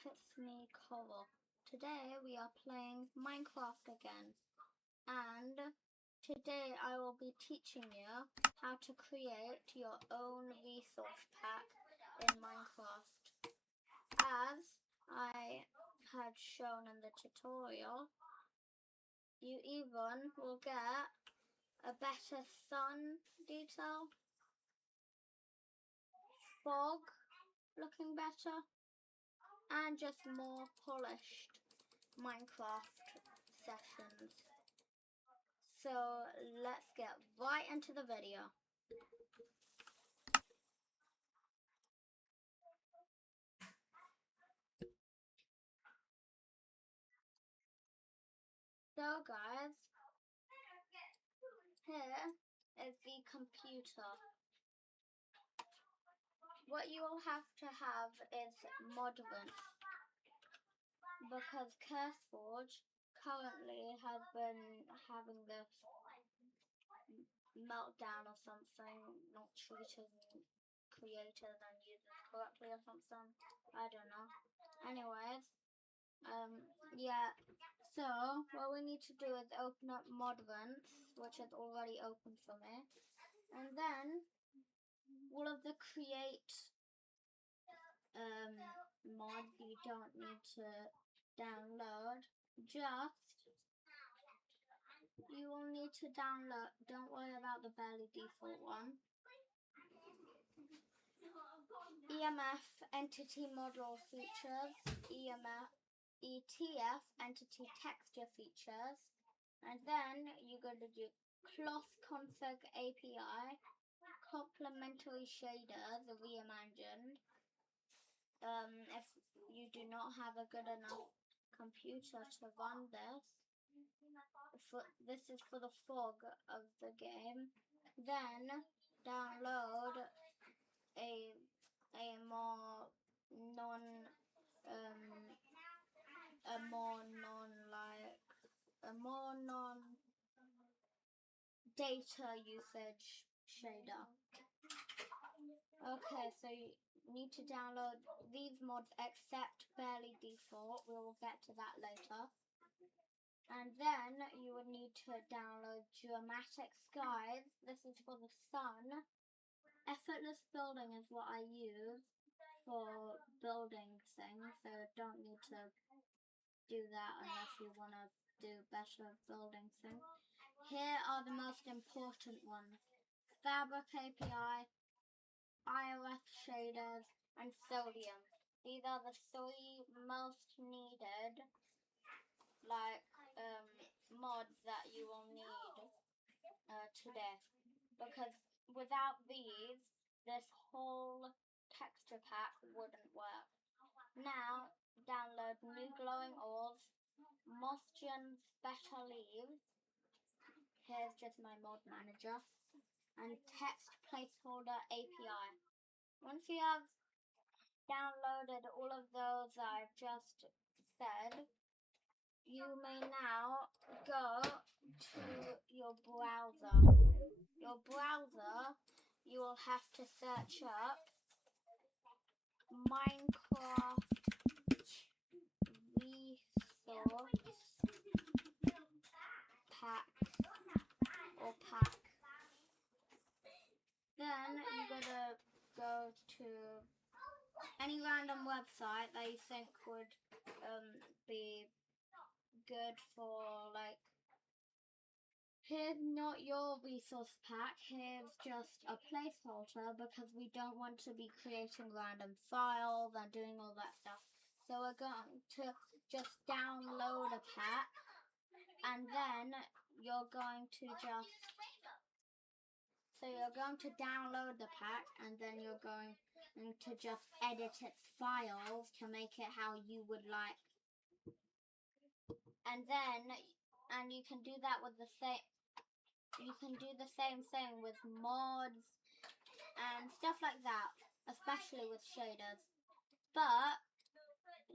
It's me, Coral. Today we are playing Minecraft again, and today I will be teaching you how to create your own resource pack in Minecraft. As I had shown in the tutorial, you even will get a better sun detail, fog looking better, and just more polished Minecraft sessions. So let's get right into the video. So guys, here is the computer. What you will have to have is Modrons, because CurseForge currently has been having this meltdown or something, not treating creators and users correctly or something. I don't know. Anyways, yeah. So what we need to do is open up Modrons, which is already open for me, and then all of the create mods you don't need to download. You will need to download. Don't worry about the barely default one. EMF Entity Model Features, ETF Entity Texture Features, and then you're going to do Cloth Config API, Complementary Shaders Reimagined. If you do not have a good enough computer to run this, this is for the fog of the game. Then download a more non data usage shader. Okay, so you need to download these mods except barely default. We will get to that later. And then you would need to download Dramatic Skies. This is for the sun. Effortless Building is what I use for building things, so don't need to do that unless you want to do better building things. Here are the most important ones: Fabric API, iOS shaders, and Sodium. These are the three most needed mods that you will need today, because without these, this whole texture pack wouldn't work. Now, download New Glowing Ores, Mossgen's Better Leaves. Here's just my mod manager. And Text Placeholder API. Once you have downloaded all of those I've just said, you may now go to your browser. Your browser, you will have to search up Minecraft Resource Pack or Pack. Then you're gonna go to any random website that you think would be good for, like, here's not your resource pack, here's just a placeholder, because we don't want to be creating random files and doing all that stuff. So we're going to just download a pack, and then you're going to download the pack, and then you're going to just edit its files to make it how you would like. And you can do that with the same. You can do the same thing with mods and stuff like that, especially with shaders. But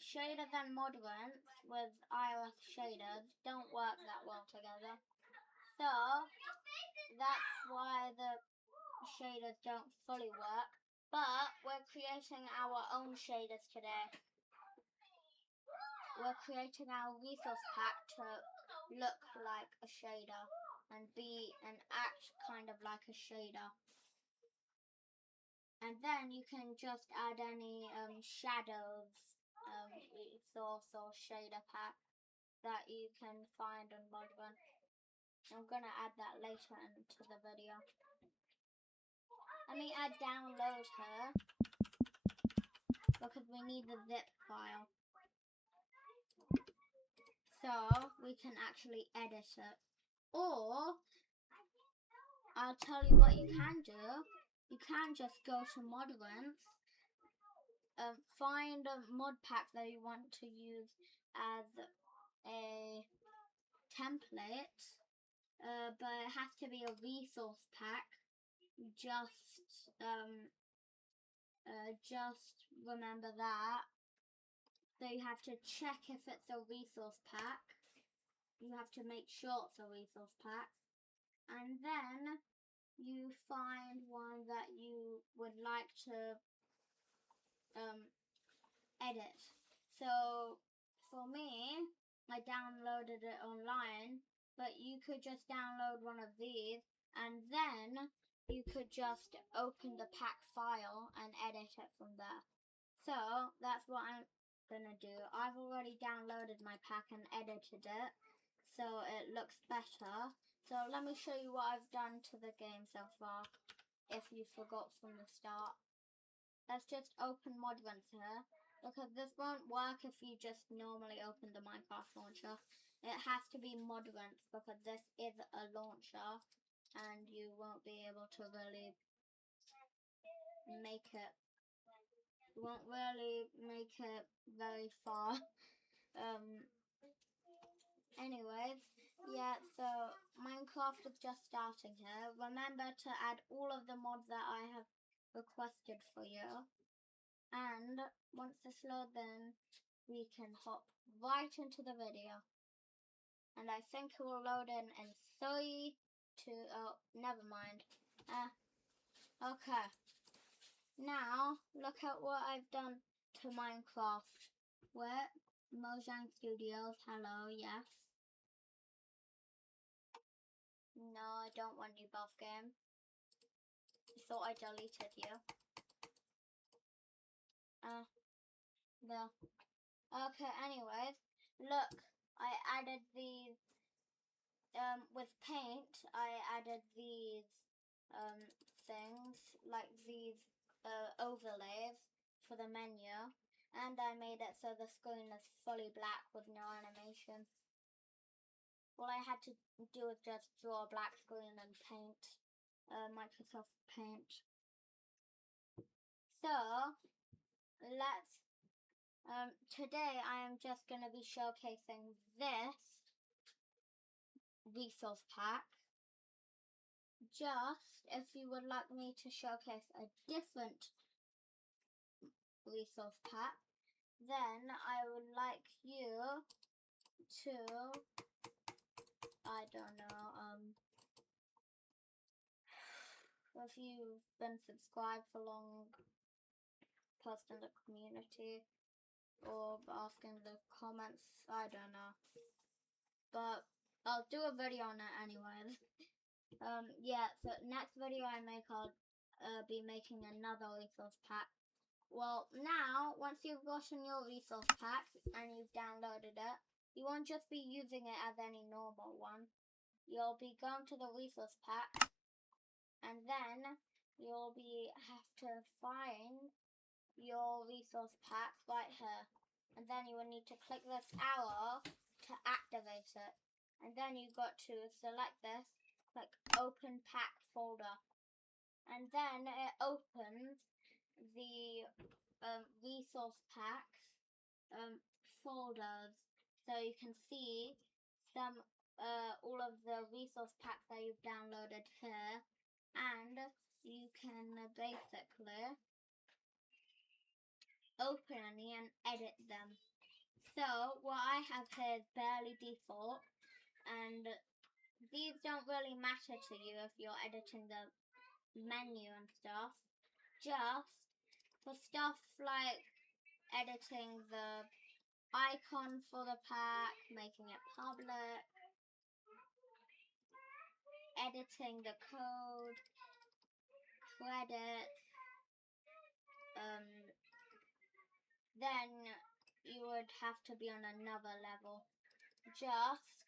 shaders and Modrons with iOS shaders don't work that well together. So that's why the shaders don't fully work. But we're creating our own shaders today. we're creating our resource pack to look like a shader and act kind of like a shader. And then you can just add any shadows, resource or shader pack that you can find on Modrun. I'm gonna add that later into the video. Let me add download her because we need the zip file so we can actually edit it. Or I'll tell you what you can do. You can just go to Modrun, find a mod pack that you want to use as a template, but it has to be a resource pack. Just remember that. So you have to check if it's a resource pack. You have to make sure it's a resource pack. And then you find one that you would like to edit. So for me, I downloaded it online, but you could just download one of these and then you could just open the pack file and edit it from there. So that's what I'm gonna do. I've already downloaded my pack and edited it so it looks better. So let me show you what I've done to the game so far if you forgot from the start. Let's just open Modrun here, because this won't work if you just normally open the Minecraft launcher. It has to be Modrun because this is a launcher and you won't be able to really make it. You won't really make it very far. Anyways, yeah, so Minecraft is just starting here. Remember to add all of the mods that I have requested for you. And once this loads in, we can hop right into the video. And I think it will load in 3, 2, oh, never mind. Okay. Now, look at what I've done to Minecraft. Where? Mojang Studios, hello, yes. No, I don't want you both game. I thought I deleted you. No. Okay, anyways, look, I added these, with paint, I added these, things, like these, overlays for the menu, and I made it so the screen is fully black with no animation. All I had to do was just draw a black screen and paint, Microsoft Paint. So, today I am just going to be showcasing this resource pack. Just if you would like me to showcase a different resource pack, then I would like you to, I don't know, if you've been subscribed for long, post in the community or ask in the comments, I don't know, but I'll do a video on it anyways. Yeah, so next video I make, I'll be making another resource pack. Well, now, once you've gotten your resource pack and you've downloaded it, you won't just be using it as any normal one. You'll be going to the resource pack, and then you'll have to find your resource pack right here. And then you will need to click this arrow to activate it. And then you've got to select this, click open pack folder. And then it opens the resource packs folders, so you can see all of the resource packs that you've downloaded here, and you can basically open any and edit them. So what I have here is barely default, and these don't really matter to you if you're editing the menu and stuff. Just for stuff like editing the icon for the pack, making it public, editing the code, credits, then you would have to be on another level. Just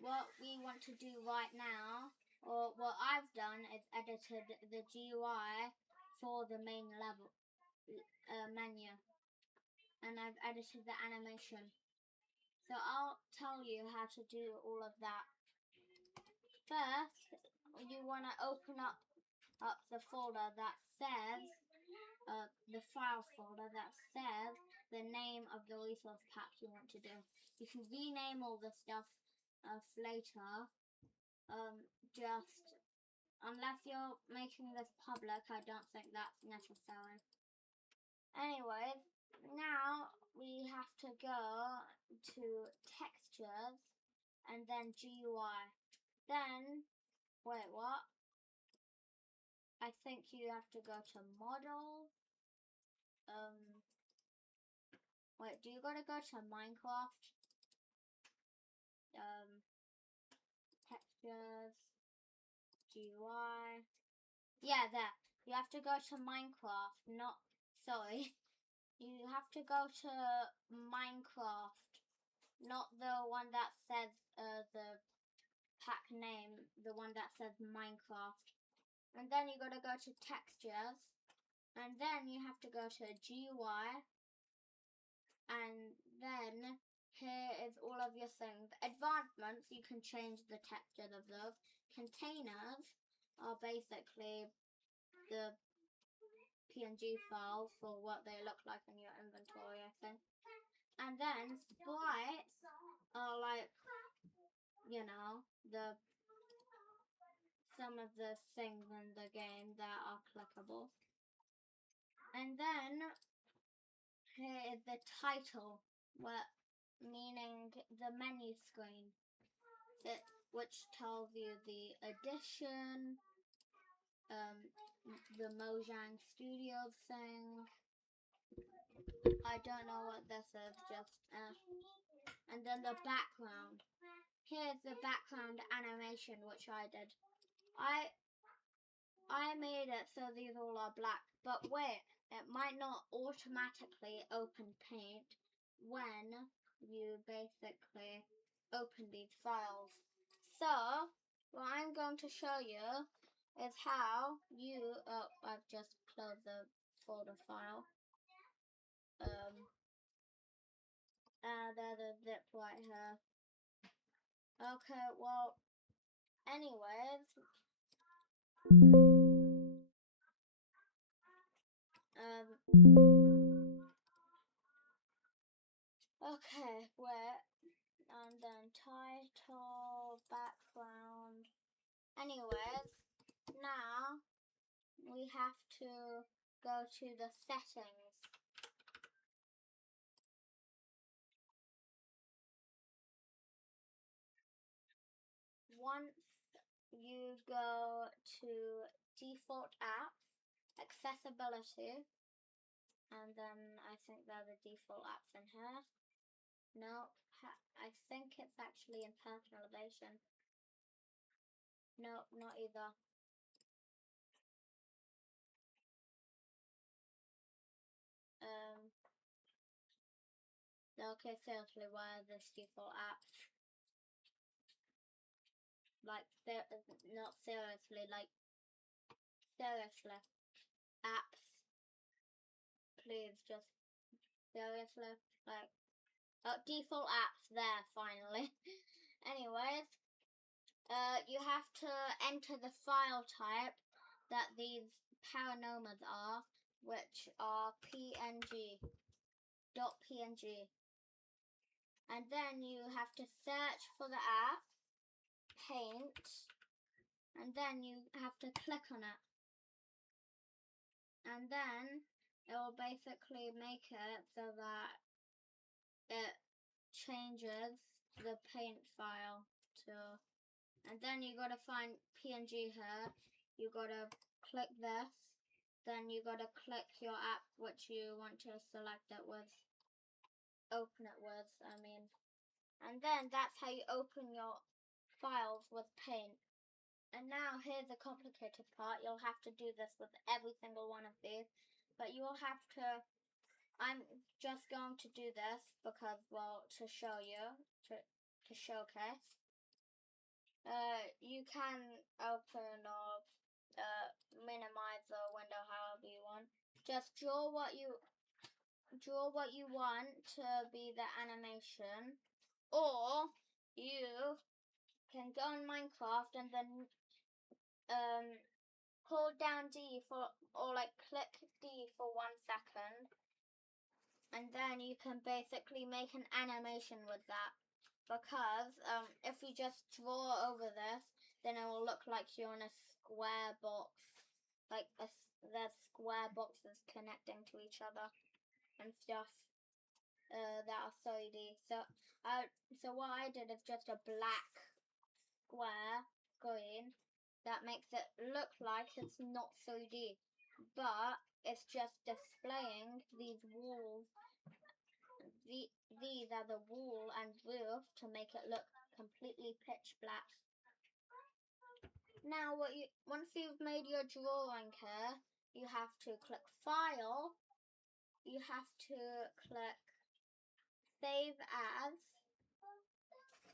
what we want to do right now, or what I've done, is edited the GUI for the main level menu, and I've edited the animation. So I'll tell you how to do all of that. First, you want to open up the folder that says, the file folder that says the name of the resource pack you want to do. You can rename all the stuff later, just unless you're making this public, I don't think that's necessary. Anyways, now we have to go to textures and then GUI. Then, wait, what? I think you have to go to model. Wait, do you gotta go to Minecraft? Textures, GUI. Yeah, there. You have to go to Minecraft, not, sorry. You have to go to Minecraft, not the one that says the pack name, the one that says Minecraft. And then you gotta go to textures, and then you have to go to GUI, and then here is all of your things. Advancements, you can change the texture of those. Containers are basically the PNG files for what they look like in your inventory, I think. And then sprites are like, you know, some of the things in the game that are clickable. And then here is the title, meaning the menu screen, which tells you the edition, the Mojang Studios thing. I don't know what this is, just and then the background. Here's the background animation, which I did. I made it so these all are black, but wait, it might not automatically open Paint when you basically open these files. So, what I'm going to show you is how you, I've just closed the folder file. There's a zip right here. Okay, well, anyways, okay, wait, and then title, background. Anyways, now we have to go to the settings. Once you go to default apps, accessibility, and then I think they're the default apps in here. No, I think it's actually in personalization. No, not either. Okay, seriously, why are this default apps? Like, not seriously, like, seriously. Apps. Please, just, seriously. Like, oh, default apps there, finally. Anyways, you have to enter the file type that these paranomas are, which are PNG. .png. And then you have to search for the app, Paint, and then you have to click on it. And then it will basically make it so that it changes the Paint file to, and then you gotta find PNG here. You gotta click this, then you gotta click your app which you want to select it with, open it with, I mean. And then that's how you open your files with Paint. And now here's the complicated part. You'll have to do this with every single one of these, but you'll have to, I'm just going to do this because, well, to show you, to showcase. You can open or minimize the window however you want. Just draw what you want to be the animation, or you can go in Minecraft and then hold down D for, or like click D for 1 second, and then you can basically make an animation with that. Because if you just draw over this, then it will look like you're in a square box, like there's square boxes connecting to each other and stuff that are solid. So what I did is just a black square screen that makes it look like it's not solid, but it's just displaying these walls. These are the wall and roof to make it look completely pitch black. Now, once you've made your drawing here, you have to click File. You have to click Save As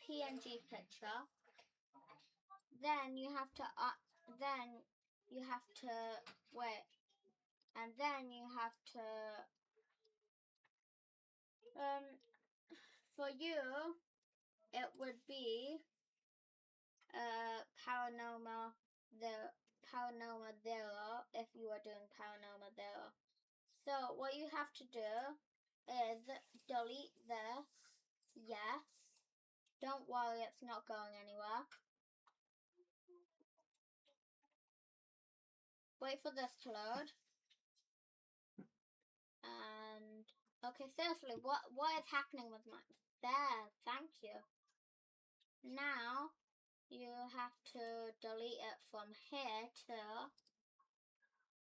PNG picture. Then you have to wait, and then you have to for you it would be Paranormal Zero if you are doing Paranormal Zero. So what you have to do is delete this. Yes. Don't worry, it's not going anywhere. Wait for this to load. And okay, seriously, what is happening with my there? Thank you. Now you have to delete it from here too.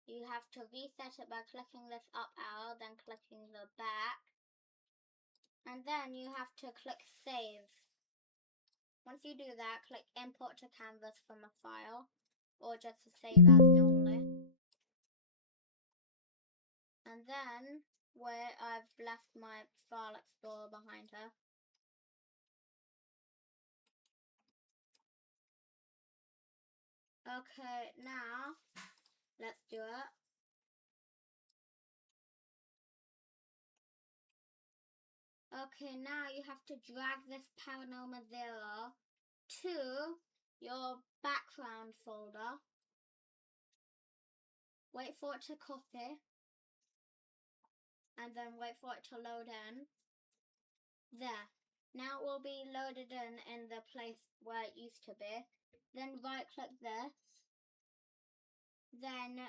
You have to reset it by clicking this up arrow, then clicking the back, and then you have to click Save. Once you do that, click Import to Canvas from a file, or just to save as normally. And then, where I've left my File Explorer behind her. Okay, now, let's do it. Okay, now you have to drag this Paranormal Zero to your background folder. Wait for it to copy. And then wait for it to load in. There. Now it will be loaded in the place where it used to be. Then right click this. Then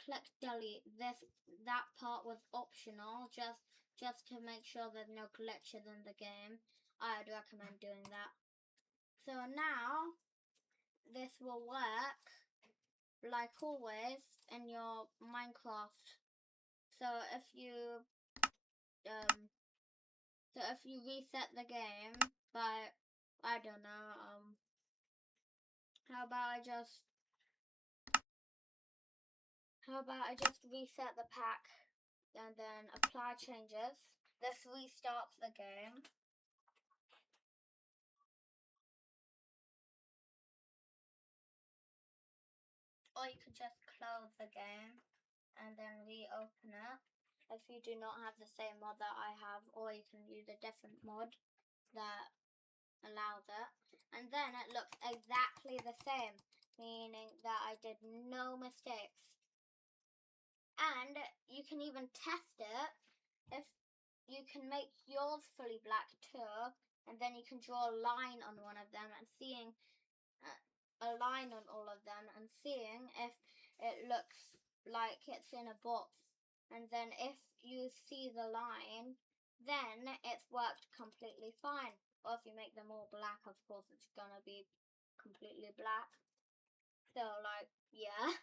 click delete. That part was optional, just to make sure there's no glitches in the game. I'd recommend doing that. So now this will work like always in your Minecraft. So if you reset the game by, I don't know, how about I just reset the pack and then apply changes. This restarts the game. Or you could just close the game and then reopen it if you do not have the same mod that I have, or you can use a different mod that allows it. And then it looks exactly the same, meaning that I did no mistakes. And you can even test it if you can make yours fully black too, and then you can draw a line on one of them and seeing a line on all of them and seeing if it looks like it's in a box. And then if you see the line, then it's worked completely fine. Or if you make them all black, of course it's gonna be completely black. So like, yeah.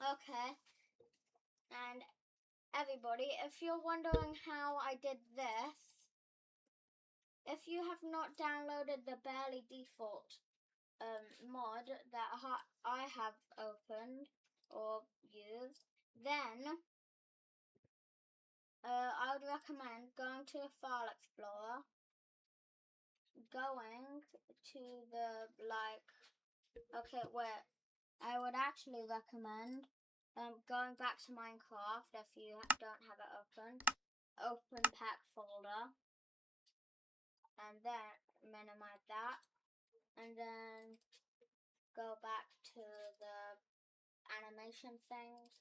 Okay. And everybody, if you're wondering how I did this, if you have not downloaded the Barely Default mod that I have opened or used, then I would recommend going to the File Explorer, going to the, okay, where I would actually recommend going back to Minecraft if you don't have it open pack folder, and then minimize that, and then go back to the animation things.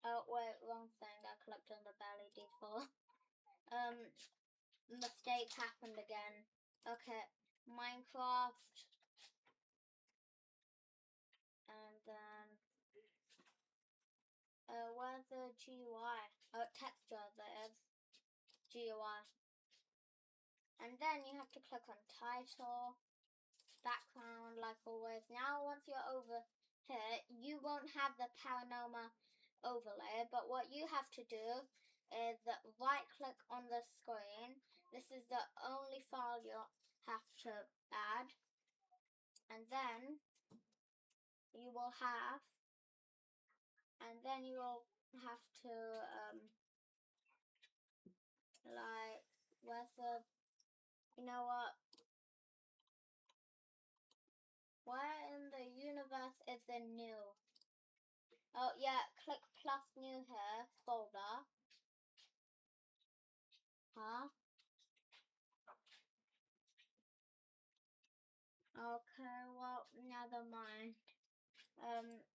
Oh wait, wrong thing. I clicked on the Barely Default. Mistake happened again. Okay, Minecraft, and then where's the GUI? Oh, texture. That is GUI. And then you have to click on title, background, like always. Now, once you're over here, you won't have the Paranoma overlay, but what you have to do is right click on the screen. This is the only file you'll have to add, and then you will have to like, where's the, you know what, where in the universe is the new? Oh yeah, click plus new here, folder. Huh? Okay, well, never mind.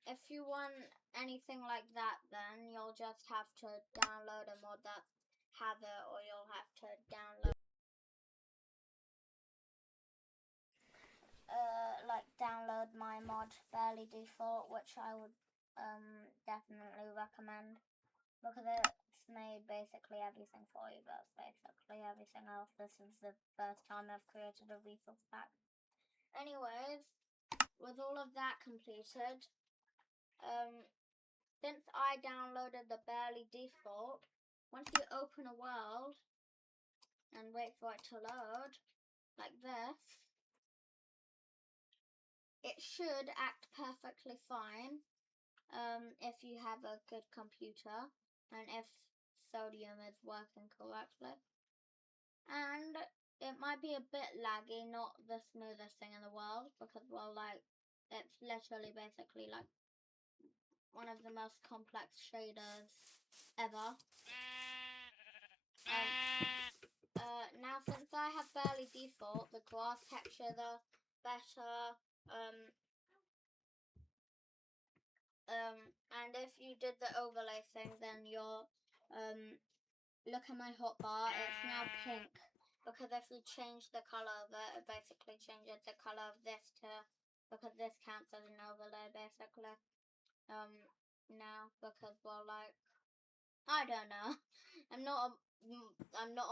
If you want anything like that, then you'll just have to download a mod that have it, or you'll have to download my mod Barely Default, which I would definitely recommend, because it's made basically everything for you. That's basically everything else. This is the first time I've created a resource pack. Anyways, with all of that completed, since I downloaded the Barely Default, once you open a world and wait for it to load, like this, it should act perfectly fine if you have a good computer and if Sodium is working correctly. And it might be a bit laggy, not the smoothest thing in the world, because, well, like, it's literally basically like one of the most complex shaders ever. Now, since I have Barely Default, the grass texture, the better, and if you did the overlay thing, then you're, look at my hotbar, it's now pink, because if you change the color of it, it basically changes the color of this to, because this counts as an overlay, basically, now, because, well, like, I don't know, I'm not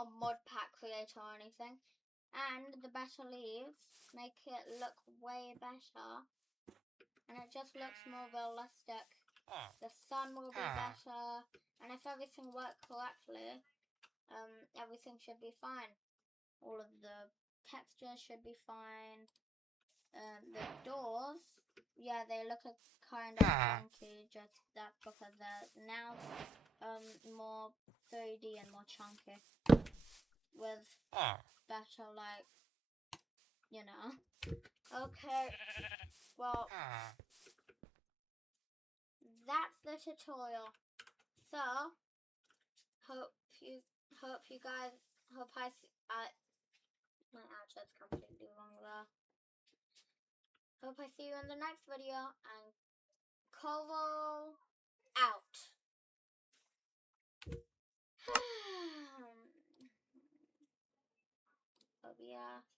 a mod pack creator or anything, and the better leaves make it look way better, and it just looks more realistic. The sun will be better, and if everything worked correctly, everything should be fine. All of the textures should be fine. The doors, yeah, they look kind of funky, just that's because they're now more 3D and more chunky, with better, like, you know. Okay, well, that's the tutorial. So, hope you guys, my outro is completely wrong there. Hope I see you in the next video, and Coral out. OBS.